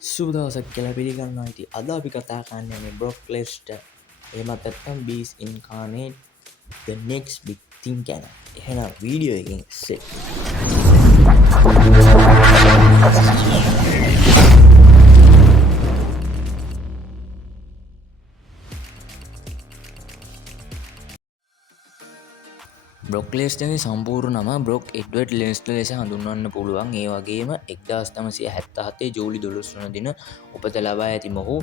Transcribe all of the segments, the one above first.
සුදවසක් කියලා පිළිගන්නවා. ඉතින් අද අපි කතා කරන්නේ මේ බ්‍රොක් ලෙස්ටර් එහෙමත් නැත්නම් බීස් ඉන්කානේට් the next big thing ගැන. එහෙනම් වීඩියෝ එකෙන් set. බ්‍රොක් ලෙස්ටර්ගේ සම්පූර්ණ නම බ්‍රොක් එඩ්වර්ඩ් ලෙස්ටර් ලෙස හඳුන්වන්න පුළුවන්. ඒ වගේම 1977 ජූලි 12 වන දින උපත ලබා ඇති මොහු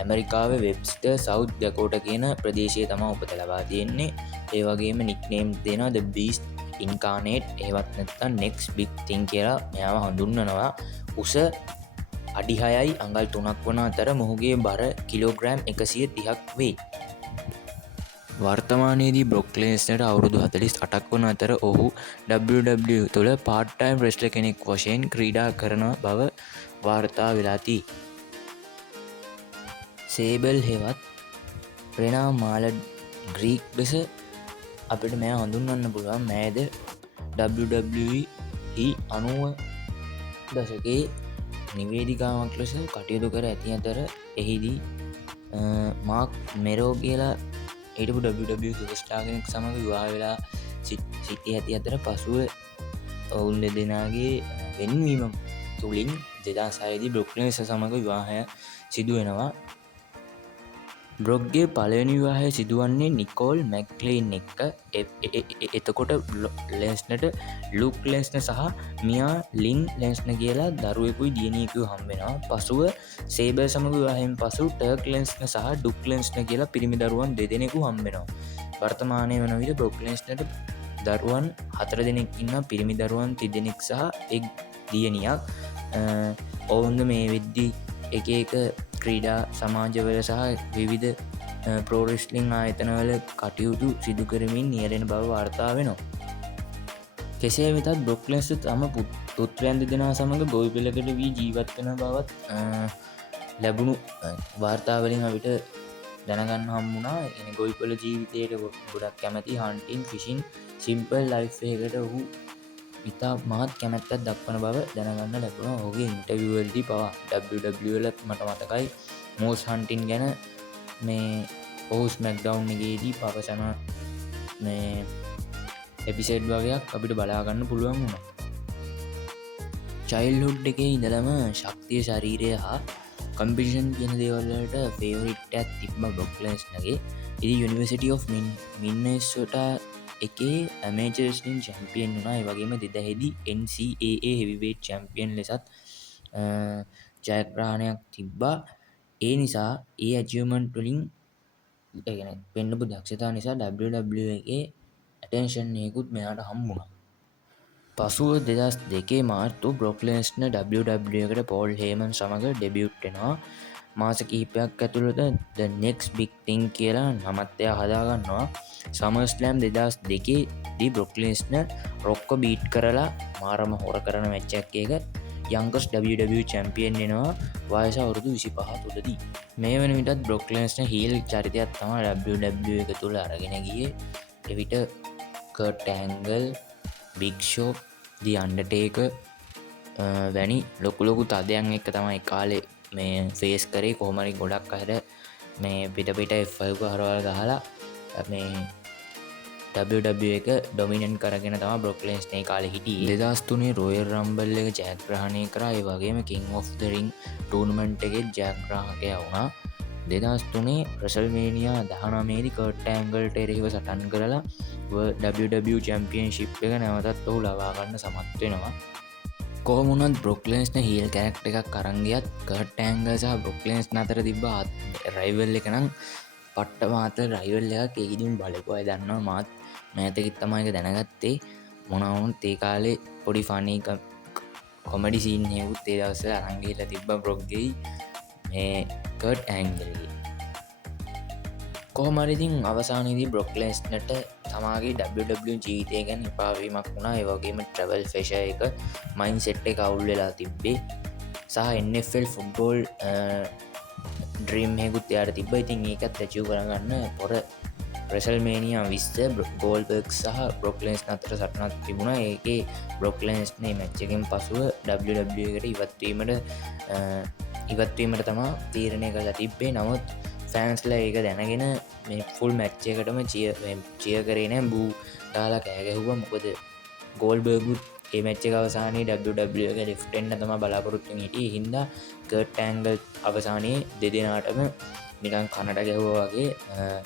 ඇමරිකාවේ වෙබ්ස්ටර් සවුත් ඩකෝට කියන ප්‍රදේශයේ තමයි උපත ලබා තියෙන්නේ. ඒ වගේම නික්නේම් දෙනවා The Beast Incarnate එහෙවත් නැත්නම් Next Big Thing කියලා මෙයාව හඳුන්වනවා. උස අඩි 6යි අඟල් 3ක් වන අතර මොහුගේ බර කිලෝග්‍රෑම් 130ක් වෙයි. වර්තමානයේදී බ්‍රොක් ලෙස්නර්ට අවුරුදු 48ක් වන අතර ඔහු WWE තුළ පාර්ට් ටයිම් රෙස්ලර් කෙනෙක් වශයෙන් ක්‍රීඩා කරන බව වාර්තා වෙලා තියි. සේබල් හෙවත් රෙනා මාලඩ් ග්‍රීක් ලෙස අපිට මෙයා හඳුන්වන්න පුළුවන්. මෑද WWE 90 දශකයේ නිවේදිකාවක් ලෙස කටයුතු කර ඇති අතර එහිදී මාක් මෙරෝ කියලා හිටපු WWE සුපර්ස්ටාර් කෙනෙක් සමග විවාහ වෙලා සිටි ඇති අතර පසුව ඔවුන් දෙදෙනාගේ වෙන්වීම තුළින් 2006 දී බ්‍රොක් ලෙස්නර් සමග විවාහය සිදු වෙනවා. බ්‍රොක්ගේ පළවෙනි විවාහය සිදුවන්නේ නිකෝල් මැක්ලේන් එක්ක. එතකොට ලෙස්නර්ට ලුක් ලෙස්නර් සහ මියා ලින් ලෙස්නර් කියලා දරුවෙකුයි දියණියකුයි හම්බ වෙනවා. පසුව සේබර් සමග විවාහයෙන් පසු ටර්ක් ලෙස්නර් සහ ඩුක් ලෙස්නර් කියලා පිරිමි දරුවන් දෙදෙනෙකු හම්බ වෙනවා. වර්තමානයේ වන විට බ්‍රොක් ලෙස්නර්ට දරුවන් 4 දෙනෙක් ඉන්නවා. පිරිමි දරුවන් 3 දෙනෙක් සහ එක් දියණියක්. ඔවුන්ද මේ වෙද්දී එක ක්‍රීඩා සමාජවල සහ විවිධ ප්‍රෝරෙස්ලිං ආයතනවල කටයුතු සිදු කරමින් නියැලෙන බව වාර්තා වෙනවා. කෙසේ වෙතත් බ්‍රොක් ලෙස්නර් තම පුත්‍රයන් දෙදෙනා සමඟ ගොවිපළකට වී ජීවත් වන බවත් ලැබුණු වාර්තාවලින් අපිට දැනගන්න හම්බුණා. එන ගොවිපළ ජීවිතයට ගොඩක් කැමති හන්ටින් ෆිෂින් සිම්පල් ලයිෆ් එකකට ඔහු ඉතා මහත් කැමැත්තක් දක්වන බව දැනගන්න ලැබුණා. ඔහුගේ ඉන්ටර්විව් වලදී පවා WWE වලත් මට මතකයි මෝස් හන්ටින් ගැන මේ ඔහු ස්මැක්ඩවුන් එකේදී පවසන මේ එපිසෝඩ් වගේක් අපිට බලා ගන්න පුළුවන් වුණා. චයිල්ඩ්හුඩ් එකේ ඉඳලම ශක්තිය ශරීරය හා කම්පිටිෂන් කියන දේවල් වලට ෆේවරිට් එකක් තිබ්බා බ්‍රොක් ලෙස්නර්ගේ. ඉතින් යුනිවර්සිටි ඔෆ් මින්නේසෝටා එකේ ඇමේචර් රෙස්ලින් චැම්පියන් වුණා. ඒ වගේම 2000 දී NCAA හෙවිවේට් චැම්පියන් ලෙසත් ජයග්‍රහණයක් තිබ්බා. ඒ නිසා ඒ ඇචීව්මන්ට් වලින් පෙන්නපු දක්ෂතා නිසා WWE එකේ ඇටෙන්ෂන් එකකුත් මෙයාට හම්බුණා. පසුව 2002 මාර්තු බ්‍රොක් ලෙස්නර් WWE එකට පෝල් හේමන් සමග ඩෙබියුට් වෙනවා. මාස කිහිපයක් ඇතුළත The Next Big Thing කියලා නමත් එයා හදාගන්නවා. SummerSlam 2002 දී බ්‍රොක් ලෙස්නර් රොක්ක බීට් කරලා මාරම හොර කරන මැච් එකක් එක youngest WWE champion වෙනවා වයස අවුරුදු 25 තුලදී. මේ වෙන විටත් බ්‍රොක් ලෙස්නර් heel චරිතයක් තමයි WWE එක තුල අරගෙන ගියේ. එවිට Kurt Angle, Big Show, The Undertaker වැනි ලොකු තදයන් එක්ක තමයි කාලේ මේ ෆේස් කරේ. කොහොම හරි ගොඩක් අතර මේ පිට F5 හරවලා ගහලා මේ WWE එක ඩොමිනන්ට් කරගෙන තමයි බ්‍රොක් ලෙස්නර් ඒ කාලේ හිටියේ. 2003 රොයල් රම්බල් එක ජයග්‍රහණය කරා. ඒ වගේම King of the Ring tournament එකේ ජයග්‍රාහකයා වුණා. 2003 WrestleMania 19 දී කර්ට් ඇන්ගල්ට එරෙහිව සටන් කරලා WWE චැම්පියන්ෂිප් එක නැවතත් ඔහු ලබා ගන්න සමත් වෙනවා. කොහොම වුණත් බ්‍රොක් ලෙස්නර් heel කැරක්ටර් එකක් අරන් ගියත් කර්ට් ඇන්ගල් සහ බ්‍රොක් ලෙස්නර් අතර තිබ්බ රයිවල් එක නම් පට්ට මාතර රයිවල් එකක්. ඒකෙදිම බලපු අය දන්නවා. මාත් මෑතකෙත් තමයි ඒක දැනගත්තේ. මොනවා වුණත් ඒ කාලේ පොඩි ෆනි කොමඩි සීන් එකකුත් ඒ දවස්වල අරන් ගිහලා තිබ්බා බ්‍රොක්ගේ මේ කර්ට් ඇන්ගල්ගේ. කොහොම හරි ඉතින් අවසානයේදී බ්‍රොක් ලෙස්නර්ට තමාගේ WWE ජීවිතය ගැන එපාවීමක් වුණා. ඒ වගේම ට්‍රැවල් ෆෙෂර් එක මයින්ඩ්සෙට් එක අවුල් වෙලා තිබ්බේ. සහ NFL ෆුට්බෝල් ඩ්‍රීම් එකකුත් එයාට තිබ්බා. ඉතින් ඒකත් ඇචීව් කරගන්න පොර රෙසල්මේනියා 20 ගෝල්බර්ග් සහ බ්‍රොක්ලන්ස් අතර සටනක් තිබුණා. ඒකේ බ්‍රොක්ලන්ස්නේ මැච් එකෙන් පසුව WWE එකට ඉවත්වීමට තමා තීරණය කළා තිබ්බේ. නමුත් ෆෑන්ස්ලා ඒක දැනගෙන මේ ෆුල් මැච් එකටම චිය කරේ නෑ, බූ දාලා කෑගැහුවා. මොකද ගෝල්බර්ගුත් ඒ මැච්ච අවසානයේ එක ලිෆ්ටෙන්න්න තම බලාපොරොත්තු හිටිය හින්දා කර්ට් ටෑන්ගල් අවසානයේ දෙදෙනටම නිකන් කනට ගැහුව වගේ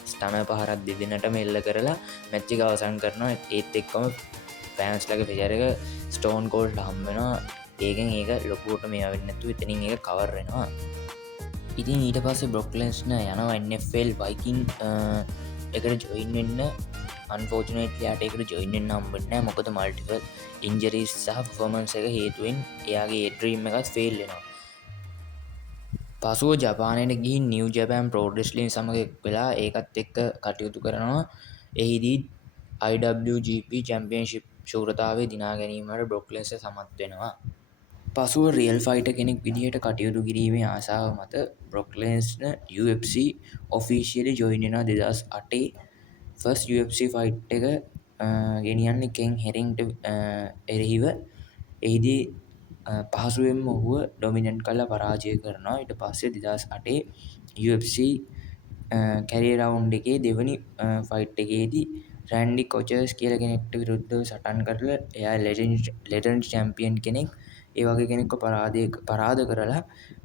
ස්ථන පහරත් දෙදෙනටම එල්ල කරලා මැච්චික අවසන් කරනවා. ඒත් එක්කොම පෑන්ස් ලක පෙජරක ස්ටෝන් කෝල්ට හම්බෙනවා. ඒකෙන් ඒක ලොකුවට මේ වෙන්නතු එතනින් ඒක කවරෙනවා. ඉතින් ඊට පස්සේ බ්‍රොක්ලන්ස්න යනවා NFL වයිකින් එකට ජොයින්වෙන්න. අන්ෆෝර්චනේට්ලයාට එකට ජොයින්ෙන් නම්බන්න මොකද මල්ටිපල් ඉන්ජරිස් සහ ෆොමන්ස එක හේතුවෙන් එයාගේ ඒට්‍රීම් එකත් ෆෙල්ලෙනවා. පසුව ජපානයට ගිහින් නිව් ජපෑන් ප්‍රෝඩෙස්ලින් සමඟ වෙලා ඒකත් එක්ක කටයුතු කරනවා. එහිදී IWGP චැම්පියන්ශිප් ශූරතාවේ දිනා ගැනීමට බ්‍රොක්ලෙන්ස සමත් වෙනවා. පසුව රියල් ෆයිට කෙනෙක් විදිහට කටයුතු කිරීමේ ආසාාව මත බ්‍රොක්ලේන්ස්න UFC ඔෆිසිියලි ජොයිනෙන 2008 ෆස් UFC ෆයිට් එක ගෙනියන්න කෙන් හෙරින්ට එරෙහිව එහිදී පහසුවෙන් ඔහුව ඩොමිනට් කල්ල පරාජය කරනවා. ඊට පස්සේ 2008 UFC කැරිය රවුන්් එකේ දෙවනි ෆයිට් එකේදී රැන්ඩි කොචර්ස් කියල කෙනෙක්ට විරුද්ධ සටන් කරල එයා ලෙටන් චැම්පියන් කෙනෙක් ඒ වගේ කෙනෙක්ව පරාද කරලා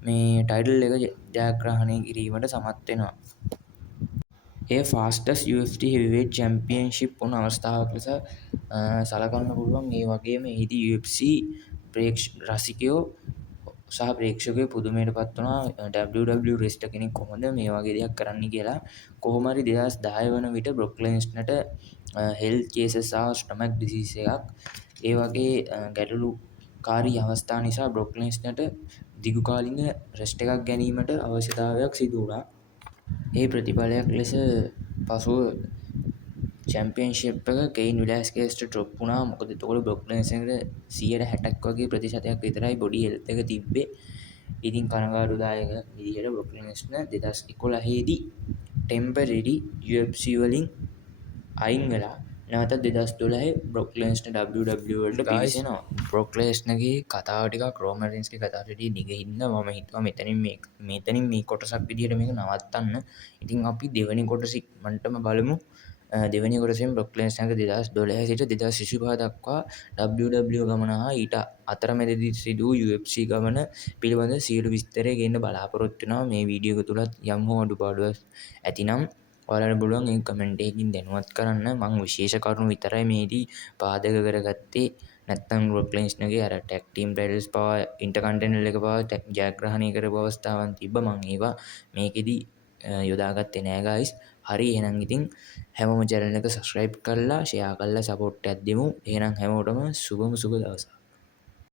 මේ ටයිටල් එක ජයග්‍රහණය කිරීමට සමත්වෙනවා. ඒ ෆාස්ටස් UFC හෙවිවේට් චැම්පියන්ශිප් වුණ අවස්ථාවක් ලෙස සලකන්න පුළුවන්. ඒ වගේම එහිදී UFC රසිකයෝ සහ ප්‍රේක්ෂකය පුදුමයට පත් වුණා රෙස්ට කෙනෙක් කොහොඳ මේ වගේ දෙයක් කරන්න කියලා. කොහොමරි 2010 වන විට බ්‍රොක්ලන්ස්නට හෙල් කේස සහ ස්ටමක් ඩිසිස එකක් ඒ වගේ ගැටලු කාරී අවස්ථා නිසා බ්‍රොක්ලන්ස්නට දිගුකාලින රෙස්ට එකක් ගැනීමට අවශ්‍යතාවයක් සිදුවනා. ඒ ප්‍රතිඵලයක් ලෙස පසුව චැම්පියන්ශිප් එක කෙයින් විලාස්කේස්ට ට්‍රොප් වුණා. මොකද තොළ බ්‍රොක්ලන්සට 60% වගේ ප්‍රතිශතයක් විතරයි බොඩි හෙල්ත් එක තිබ්බේ. ඉතින් කනගාටුදායක විදිහට බ්‍රොක්ලන්ස්න 2011දී ටෙම්පරරි UFC වලින් අයින් වෙලා නැවත 2012 බ්‍රොක්ලන්ස්න WWවලට පිවිසෙනවා. බ්‍රොක්ලේස්නගේ කතාවටික ක්‍රෝමරින්ස්ගේ කතාටට නිගහින්න මම හිතුවා මෙතනින් මේ කොටසක් විදිහට මේක නවත්තන්න. ඉතින් අපි දෙවනි කොටසික් මන්ටම බලමු. දෙවනි කොටසෙන් බ්‍රොක්ලන්ස්නක 2012 සිට 2025 දක්වා WW ගමන හා ඊට අතරමැදදී සිදු UFC ගමන පිළිබඳ සියලු විස්තරය ගන්න බලාපොරොත්තු වෙනවා. මේ වීඩියෝ එක තුලත් යම් හෝ අඩුපාඩුවක් ඇතිනම් ඔයාලට පුළුවන් ඒ කමෙන්ට් එකකින් දැනුවත් කරන්න. මම විශේෂ කරුණු විතරයි මේදී පාදක කරගත්තේ. නැත්තම් බ්‍රොක්ලන්ස්නගේ අර ටැග් ටීම් ටයිටල්ස් පවා ඉන්ටර්කන්ටිනෙන්ටල් එක පවා ජයග්‍රහණය කරපු අවස්ථාවන් තිබ්බ. මම ඒවා මේකෙදි යොදාගත්තේ නෑ ගයිස්. හරි එහෙනම් ඉතින් හැමෝම channel එක subscribe කරලා share කරලා support එකක් දෙමු. එහෙනම් හැමෝටම සුබම සුබ දවසක්.